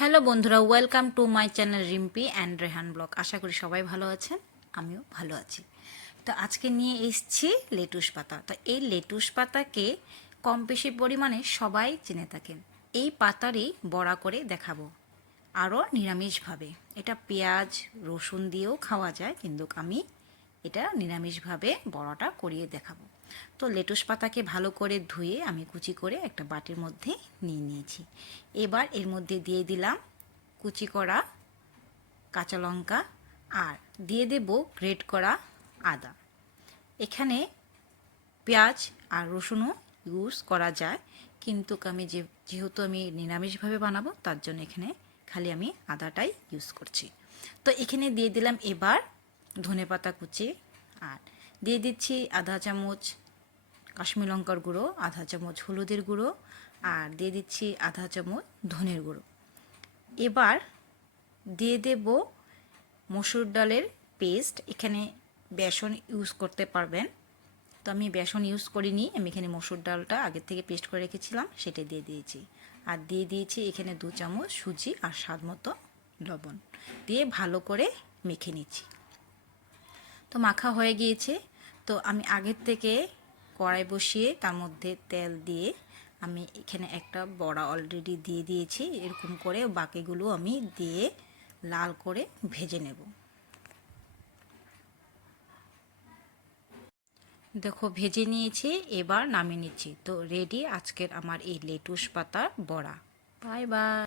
Hello বন্ধুরা welcome to my channel Rimpi and Rehan blog আশা করি সবাই ভালো আছেন, আমিও ভালো আছি। তো আজকে নিয়ে এসেছি লেটুস পাতা। তো এই লেটুস পাতাকে কম বেশি পরিমাণে সবাই চিনে থাকেন। এই পাতারই বড়া করে দেখাবো, আরও নিরামিষভাবে। এটা পেঁয়াজ, রসুন দিয়েও খাওয়া যায়, কিন্তু আমি এটা নিরামিষভাবে বড়াটা করিয়ে দেখাবো। তো লেটুস পাতাকে ভালো করে ধুয়ে আমি কুচি করে একটা বাটির মধ্যে নিয়ে নিয়েছি। এবার এর মধ্যে দিয়ে দিলাম কুচি করা কাঁচা লঙ্কা আর দিয়ে দেব গ্রেট করা আদা। এখানে পেঁয়াজ আর রসুনও ইউজ করা যায়, কিন্তু আমি যে, যেহেতু আমি নিরামিষভাবে বানাবো, তার জন্য এখানে খালি আমি আদাটাই ইউজ করছি। তো এখানে দিয়ে দিলাম এবার ধনে পাতা কুচি আর দিয়ে দিচ্ছি আধা চামচ কাশ্মীর লঙ্কার গুঁড়ো, আধা চামচ হলুদের গুঁড়ো আর দিয়ে দিচ্ছি আধা চামচ ধনের গুঁড়ো। এবার দিয়ে দেব মসুর ডালের পেস্ট। এখানে বেসন ইউজ করতে পারবেন। তো আমি বেসন ইউজ করিনি, আমি এখানে মসুর ডালটা আগের থেকে পেস্ট করে রেখেছিলাম, সেটা দিয়ে দিয়েছি। আর দিয়ে দিয়েছি এখানে দু চামচ সুজি আর স্বাদ মতো লবণ। দিয়ে ভালো করে মেখে নিচ্ছি। তো মাখা হয়ে গিয়েছে। তো আমি আগের থেকে কড়াই বসিয়ে তার মধ্যে তেল দিয়ে আমি এখানে একটা বড়া অলরেডি দিয়ে দিয়েছি। এরকম করে বাকিগুলো আমি দিয়ে লাল করে ভেজে নেব। দেখো, ভেজে নিয়েছি, এবার নামিয়ে নিচ্ছি। তো রেডি আজকের আমার এই লেটুস পাতার বড়া। Bye bye